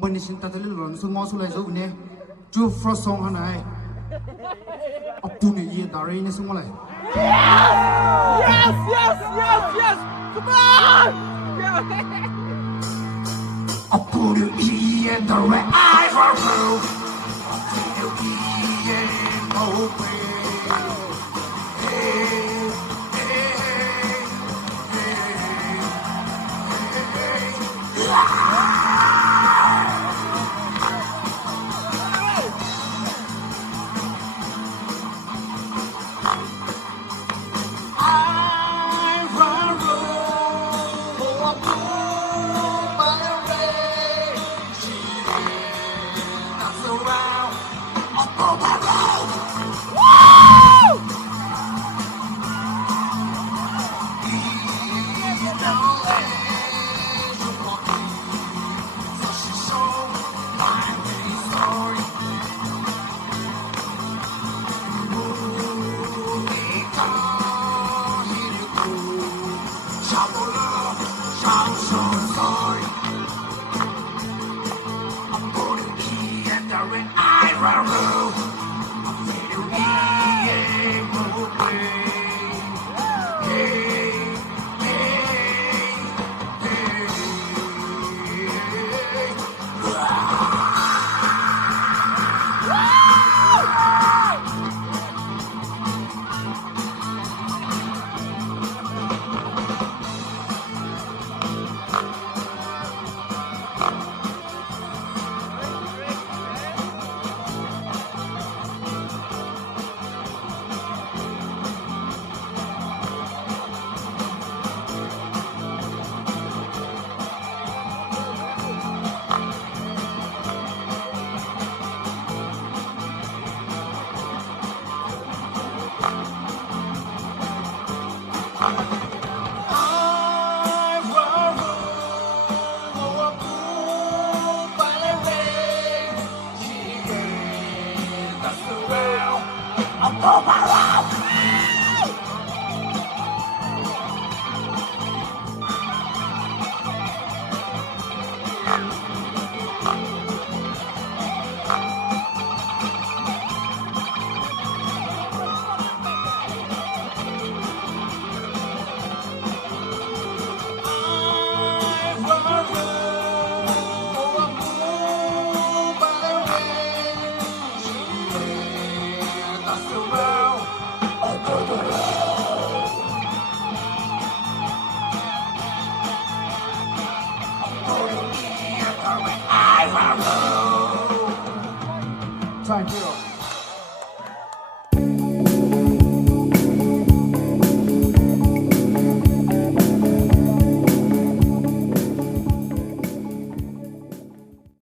Manishin tatali lon so mo so lai zo ne ju fro song hanai apuni ye dare ne so mo lai Yes! Come on! apuni ye dare I for you apuni ye no way Thank you.